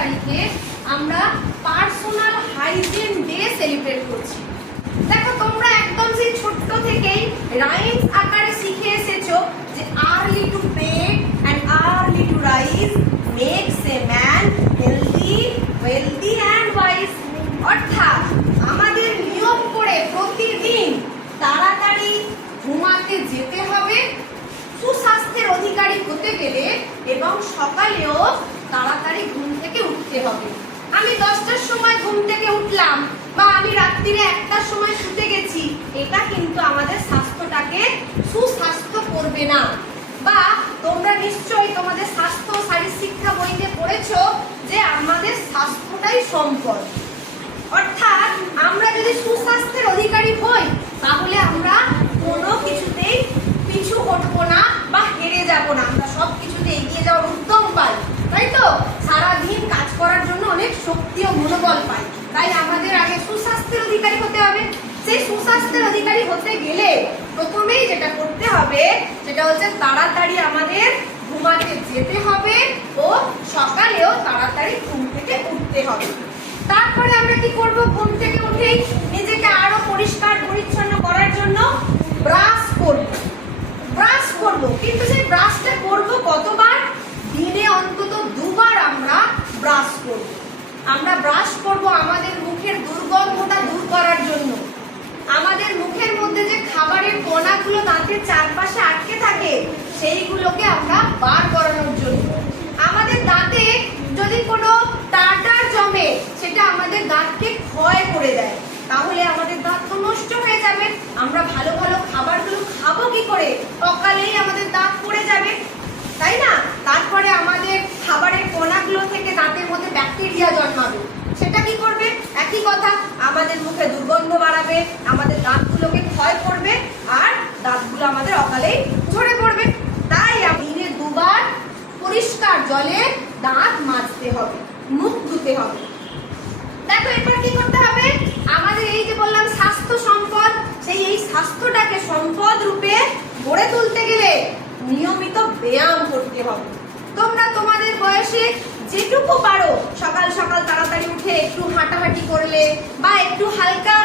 তারিখে আমরা personal hygiene day celebrate করছি। দেখো তোমরা একদম সেই ছোট্ট থেকেই রাইমস আকারে শিখে এসেছো যে early to bed and early to rise makes a man healthy wealthy and wise. অর্থাৎ আমাদের নিয়ম করে প্রতিদিন তাড়াতাড়ি ঘুমাতে যেতে হবে সুস্বাস্থ্যের অধিকারী হতে গেলে, এবং সকালেও তাড়াতাড়ি ঘুম থেকে উঠতে হবে। আমি 10টার সময় ঘুম থেকে উঠলাম বা আমি রাত্রিরে 1টার সময় শুতে গেছি, এটা কিন্তু আমাদের স্বাস্থ্যটাকে সুস্বাস্থ্য করবে না। বা তোমরা নিশ্চয়ই তোমাদের স্বাস্থ্য শারীরিক শিক্ষা বইতে পড়েছো যে আমাদের স্বাস্থ্যটাই সম্পদ। অর্থাৎ আমরা যদি সুস্বাস্থ্যের অধিকারী হই তাহলে আমরা কোনো কিছুতেই পিছু হটবো না বা হেরে যাব না, আমরা সব কিছুতে এগিয়ে যাওয়ার উদ্যম পাই, তাই তো? সারাদিন কাজ করার জন্য অনেক শক্তি ও মনোবল পাই। তাই আমাদের আগে সুস্বাস্থ্যের অধিকারী হতে হবে। সেই সুস্বাস্থ্যের অধিকারী হতে গেলে প্রথমেই যেটা করতে হবে সেটা হচ্ছে তাড়াতাড়ি আমাদের ঘুমাতে যেতে হবে ও সকালেও তাড়াতাড়ি ঘুম থেকে উঠতে হবে। তারপরে আমরা কি করব? ঘুম থেকে উঠেই নিজেকে আরো পরিষ্কার পরিচ্ছন্ন করার জন্য ব্রাশ করব। কিন্তু সেই ব্রাশটা করব কতবার? দিনে অন্তত 2বার আমরা ব্রাশ করব। আমরা ব্রাশ করব আমাদের মুখের দুর্গন্ধটা দূর করার জন্য। আমাদের মুখের মধ্যে যে খাবারের কণাগুলো দাঁতের চারপাশে আটকে থাকে সেইগুলোকে আমরা বার করানোর জন্য। আমাদের দাঁতে যদি কোনো টাটার জমে সেটা আমাদের দাঁতকে ক্ষয় করে দেয়, তাহলে আমাদের দাঁত তো নষ্ট হয়ে যাবে। আমরা ভালো ভালো খাবারগুলো খাবো কি করে? অকালেই আমাদের দাঁত পড়ে যাবে, তাই না? তারপরে আমাদের খাবারের কণাগুলো থেকে দাঁতের মধ্যে ব্যাকটেরিয়া জন্মাবে, সেটা কি করবে? একই কথা, আমাদের মুখে দুর্গন্ধ বাড়াবে, আমাদের দাঁতগুলোকে ক্ষয় করবে, আর দাঁতগুলো আমাদের অকালেই ঝরে পড়বে। তাই দিনে 2বার পরিষ্কার জলে দাঁত মাজতে হবে, মুখ ধুতে হবে। দেখো এরপর কি করতে হবে? আমাদের এই যে বললাম স্বাস্থ্য সম্পদ, এই স্বাস্থ্যটাকে সম্পদ রূপে গড়ে তুলতে গেলে নিয়মিত ব্যায়াম করতে হবে। তোমরা তোমাদের বয়সে যেটুকু পারো সকাল সকাল তাড়াতাড়ি উঠে একটু হাঁটাহাঁটি করলে বা একটু হালকা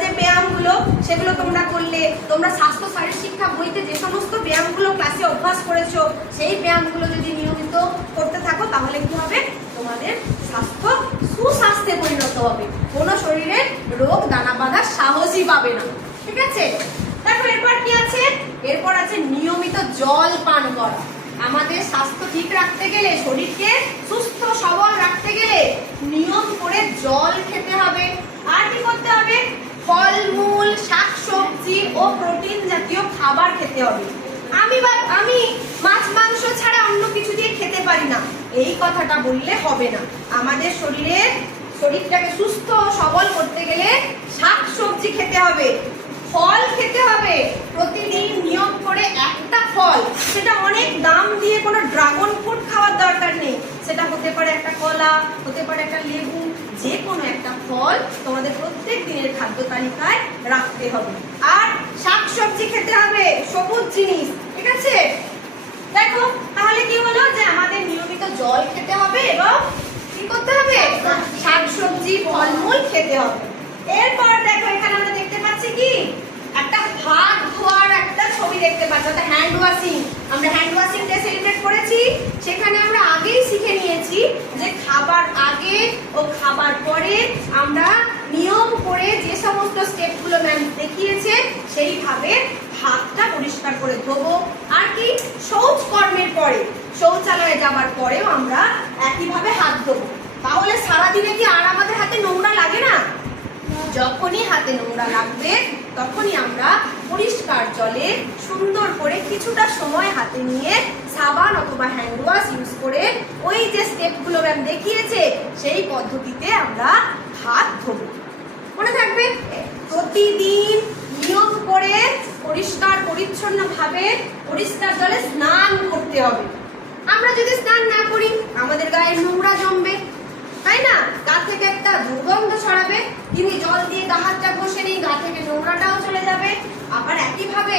যে ব্যায়ামগুলো সেগুলো তোমরা করলে, তোমরা স্বাস্থ্য শারীরিক শিক্ষা বইতে যে সমস্ত ব্যায়ামগুলো ক্লাসে অভ্যাস করেছো সেই ব্যায়ামগুলো যদি নিয়মিত করতে থাকো তাহলে কি হবে? তোমাদের স্বাস্থ্য সুস্বাস্থ্যে পরিণত হবে, কোনো শরীরের রোগ দানা বাঁধার সাহসই পাবে না। ঠিক আছে? দেখো এরপর কি আছে? এরপর আছে নিয়মিত জল পান করা। আমাদের স্বাস্থ্য ঠিক রাখতে গেলে, শরীরকে সুস্থ সবল রাখতে গেলে নিয়ম করে জল খেতে হবে। আর কি করতে হবে? ফলমূল, শাকসবজি ও প্রোটিন জাতীয় খাবার খেতে হবে। আমি মাছ মাংস ছাড়া অন্য কিছু দিয়ে খেতে পারি না, এই কথাটা বললে হবে না। আমাদের শরীরটাকে সুস্থ ও সবল করতে গেলে শাকসবজি খেতে হবে, ফল খেতে হবে। প্রতিদিন নিয়ম করে একটা ফল, সেটা অনেক দাম দিয়ে কোনো ড্রাগন ফ্রুট খাওয়ার দরকার নেই, সেটা হতে পারে একটা কলা, হতে পারে একটা লেবু, যে কোনো একটা ফল তোমাদের প্রত্যেক দিনের খাদ্য তালিকায় রাখতে হবে। আর শাকসবজি খেতে হবে, সবুজ জিনিস। ঠিক আছে? দেখো তাহলে কি হলো যে আমাদের নিয়মিত জল খেতে হবে এবং কি করতে হবে? শাকসবজি ফলমূল খেতে হবে। এরপর দেখো এখানে আমরা দেখতে পাচ্ছি কি একটা হাত ধোয়ার একটা ছবি দেখতে পাচ্ছি, ওটা হ্যান্ড ওয়াশিং। আমরা হ্যান্ড ওয়াশিং ডে সেলিব্রেট করেছি, সেখানে আমরা আগেই শিখে নিয়েছি যে খাবার আগে ও খাবার পরে আমরা নিয়ম করে যে সমস্ত স্টেপগুলো ম্যাম দেখিয়েছে সেইভাবে হাতটা পরিষ্কার করে ধোবো। আর কি শৌচ কর্মের পরে, শৌচালয়ে যাবার পরেও আমরা একইভাবে হাত ধোবো। তাহলে সারাদিনে কি আর আমাদের হাতে নোংরা লাগে না? যখনই হাতে নোংরা লাগবে তখনই আমরা পরিষ্কার জলে সুন্দর করে কিছুটা সময় হাতে নিয়ে সাবান অথবা হ্যান্ড ওয়াশ ইউজ করে ওই যে স্টেপগুলো ম্যাম দেখিয়েছে সেই পদ্ধতিতে আমরা হাত ধোবো। মনে থাকবে? প্রতিদিন নিয়ম করে পরিষ্কার পরিচ্ছন্নভাবে পরিষ্কার জলে স্নান করতে হবে। আমরা যদি স্নান না করি আমাদের গায়ে নোংরা জমবে, তাই না? গা থেকে একটা দুর্গন্ধ ছড়াবে। কিন্তু জল দিয়ে গা হাতটা ঘষে নিই, গা থেকে নোংরাটাও চলে যাবে। আবার একইভাবে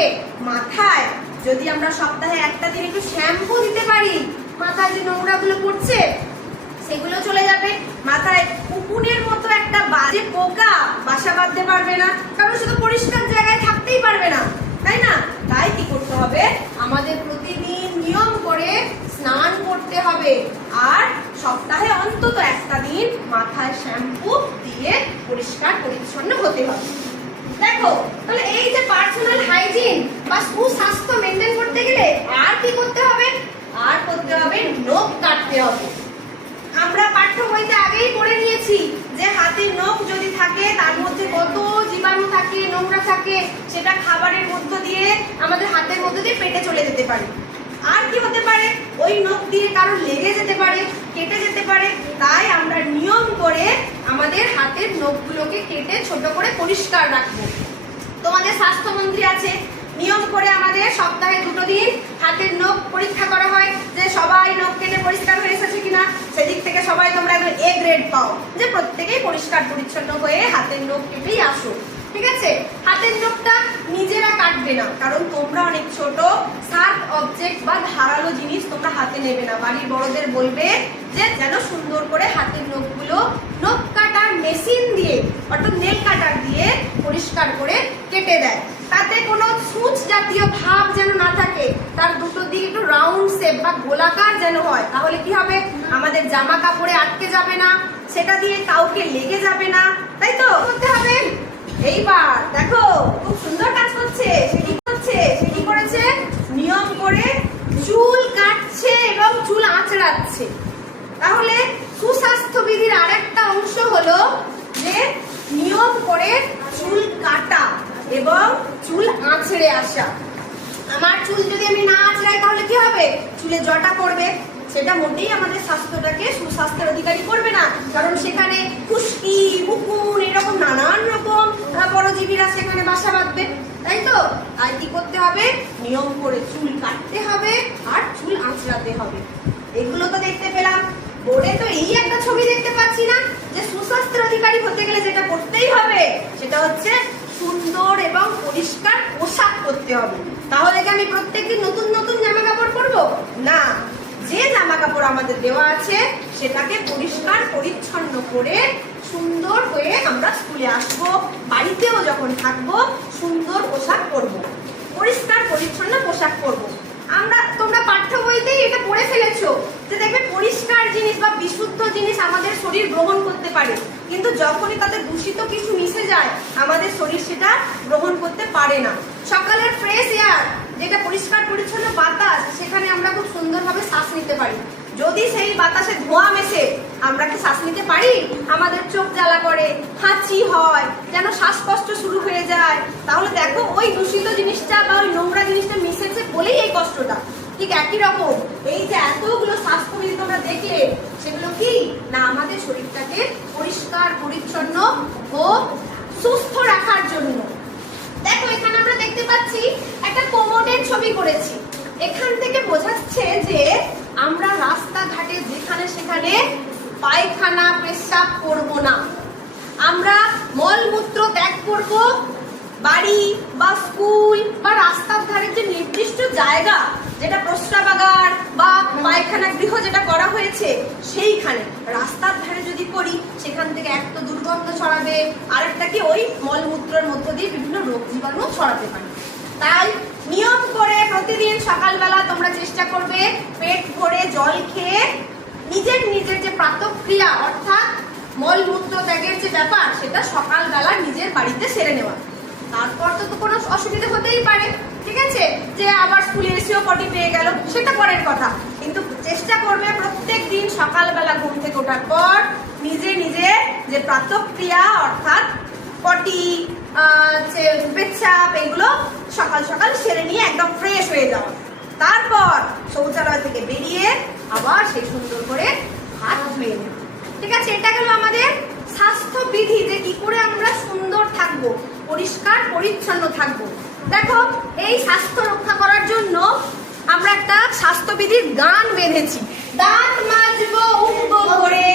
মাথায় যদি আমরা সপ্তাহে একটা দিন একটু শ্যাম্পু দিতে পারি, মাথায় যে নোংরাগুলো পড়ছে সেগুলো চলে যাবে। মাথায় উকুনের মতো একটা বাজে পোকা বাসা বাঁধতে পারবে না, কারণ শুধু পরিষ্কার জায়গায় থাকতেই পারবে না, তাই না? তাই কি করতে হবে, আমাদের প্রতিদিন নিয়ম করে স্নান করতে হবে, আর সপ্তাহে অন্তত একটা দিন মাথায় শ্যাম্পু দিয়ে পরিষ্কার পরিচ্ছন্ন হতে হবে। দেখো, তাহলে এই যে পার্সোনাল হাইজিন বা সুস্বাস্থ্য মেনটেন করতে গেলে আর কি করতে হবে, আর করতে হবে নখ কাটতে হবে। আমরা পাঠ্য বইতে আগেই পড়ে নিয়েছি যে হাতের নখ যদি থাকে তার মধ্যে কত জীবাণু থাকে, নোংরা থাকে, সেটা খাবারের মধ্য দিয়ে আমাদের হাতের মধ্যে দিয়ে পেটে চলে যেতে পারে। আর কি হতে পারে, ওই নখ দিয়ে কারো লেগে যেতে পারে, কেটে যেতে পারে। তাই আমরা নিয়ম করে আমাদের হাতের নখগুলোকে কেটে ছোট করে পরিষ্কার রাখবো। তোমাদের স্বাস্থ্যমন্ত্রী আছে, নিয়ম করে আমাদের সপ্তাহে 2 দিন হাতের নখ পরীক্ষা করা হয় যে সবাই নখ কেটে পরিষ্কার হয়ে এসেছে কিনা। সেদিক থেকে সবাই তোমরা একদম A গ্রেড পাও, যে প্রত্যেকেই পরিষ্কার পরিচ্ছন্ন হয়ে হাতের নখ কেটেই আসো। ঠিক আছে, হাতের নখটা নিজেরা কাটবে না, কারণ তোমরা অনেক ছোট, শার্প অবজেক্ট বা ধারালো জিনিস তোমরা হাতে নেবে না। বাড়ির বড়দের বলবে যে যেন সুন্দর করে হাতের নখগুলো নখ কাটার মেশিন দিয়ে অর্থাৎ নেল কাটার দিয়ে পরিষ্কার করে কেটে দেয়। তাতে কোনো সূচ জাতীয় ভাব যেন না থাকে, তার দুটো দিক একটু রাউন্ড শেপ বা গোলাকার যেন হয়। তাহলে কি হবে, আমাদের জামা কাপড়ে আটকে যাবে না, সেটা দিয়ে কাউকে লেগে যাবে না, তাই তো করতে হবে। এইবার দেখো, খুব সুন্দর কাজ করছে। সে কি করেছে, নিয়ম করে চুল কাটছে এবং চুল আঁচড়াচ্ছে। তাহলে সুস্বাস্থ্য বিধির আরেকটা অংশ হলো যে নিয়ম করে চুল কাটা এবং চুল আঁচড়ে আসা। আমার চুল যদি আমি না আঁচড়াই তাহলে কি হবে, চুলে জটা পড়বে, সেটা মোটেই আমাদের স্বাস্থ্যটাকে সুস্বাস্থ্যের অধিকারী করবে না, কারণ সেখানে খুশকি, উকুন, এরকম নানান রকম পরজীবীরা সেখানে বাসা বাঁধবে, তাই তো? তাই কি করতে হবে, নিয়ম করে চুল কাটতে হবে আর চুল আঁচড়াতে হবে। এগুলো তো দেখতে পেলাম, বোর্ডে তো এই একটা ছবি দেখতে পাচ্ছি না যে সুস্বাস্থ্যের অধিকারী হতে গেলে যেটা করতেই হবে সেটা হচ্ছে সুন্দর এবং পরিষ্কার পোশাক করতে হবে। তাহলে কি আমি প্রত্যেকদিন নতুন নতুন জামা কাপড় পরবো? না, যে জামা কাপড় আমাদের দেওয়া আছে সেটাকে পরিষ্কার পরিচ্ছন্ন করে সুন্দর হয়ে আমরা স্কুলে আসবো, বাড়িতেও যখন থাকবো সুন্দর পোশাক পরবো, পরিষ্কার পরিচ্ছন্ন পোশাক পরবো। তোমরা পাঠ্য বইতেই এটা পড়ে ফেলেছো যে দেখবে পরিষ্কার জিনিস বা বিশুদ্ধ জিনিস আমাদের শরীর গ্রহণ করতে পারে, কিন্তু যখনই তাতে দূষিত কিছু মিশে যায় আমাদের শরীর সেটা গ্রহণ করতে পারে না। সকালের ফ্রেশ এয়ার, যেটা পরিষ্কার পরিচ্ছন্ন বাতাস, সেখানে আমরা খুব সুন্দরভাবে শ্বাস নিতে পারি। যদি সেই বাতাসে ধোঁয়া মেশে আমরা কি শ্বাস নিতে পারি? আমাদের চোখ জ্বালা করে, হাঁচি হয়, যেন শ্বাসকষ্ট শুরু হয়ে যায়। তাহলে দেখো, ওই দূষিত জিনিসটা বা ওই নোংরা জিনিসটা মিশেছে বলেই এই কষ্টটা। ঠিক একই রকম এই যে এতগুলো স্বাস্থ্যবিধি তোমরা দেখলে, সেগুলো কি না আমাদের শরীরটাকে পরিষ্কার পরিচ্ছন্ন ও সুস্থ রাখার জন্য। দেখো, এখানে আমরা দেখতে পাচ্ছি একটা কোমোডের ছবি করেছি। এখান থেকে বোঝাচ্ছে যে আমরা রাস্তাঘাটে যেখানে সেখানে পায়খানা পেশাব করব না, আমরা মলমূত্র ত্যাগ করব। বাড়ি বা স্কুল বা রাস্তার ধারে যে নির্দিষ্ট জায়গা, যেটা প্রস্রাবাগার বা পায়খানা গৃহ যেটা করা হয়েছে, সেইখানে রাস্তার ধারে যদি করি সেখান থেকে এক তো দুর্গন্ধ ছড়াবে, আর একটা কি ওই মলমূত্রের মধ্য দিয়ে বিভিন্ন রোগ জীবাণু ছড়াতে পারে। তাই নিয়ম করে প্রতিদিন সকালবেলা তোমরা চেষ্টা করবে পেট ভরে জল খেয়ে নিজের যে প্রাতঃক্রিয়া অর্থাৎ মলমূত্র ত্যাগের যে ব্যাপার, সেটা সকালবেলা নিজের বাড়িতে সেরে নেওয়া। তারপর তো কোনো অসুবিধা হতেই পারে, ঠিক আছে, যে আবার স্কুলে এসেও পটি পেয়ে গেল, সেটা পরের কথা, কিন্তু চেষ্টা করবে প্রত্যেক দিন সকালবেলা ঘুম থেকে ওঠার পর নিজে যে প্রাতঃক্রিয়া অর্থাৎ পটি, পেচ্ছাপ, এগুলো সকাল সকাল সেরে নিয়ে একদম ফ্রেশ হয়ে যাওয়া। তারপর শৌচালয় থেকে বেরিয়ে আবার সেই সুন্দর করে হাত ধুয়ে নেব। ঠিক আছে, এটা গেল আমাদের স্বাস্থ্যবিধি, যে কি করে আমরা সুন্দর থাকবো, পরিষ্কার পরিচ্ছন্ন থাকবো। দেখো, এই স্বাস্থ্য রক্ষা করার জন্য আমরা একটা স্বাস্থ্যবিধির গান বেঁধেছি। দাঁত মাজবো উঠবো করে,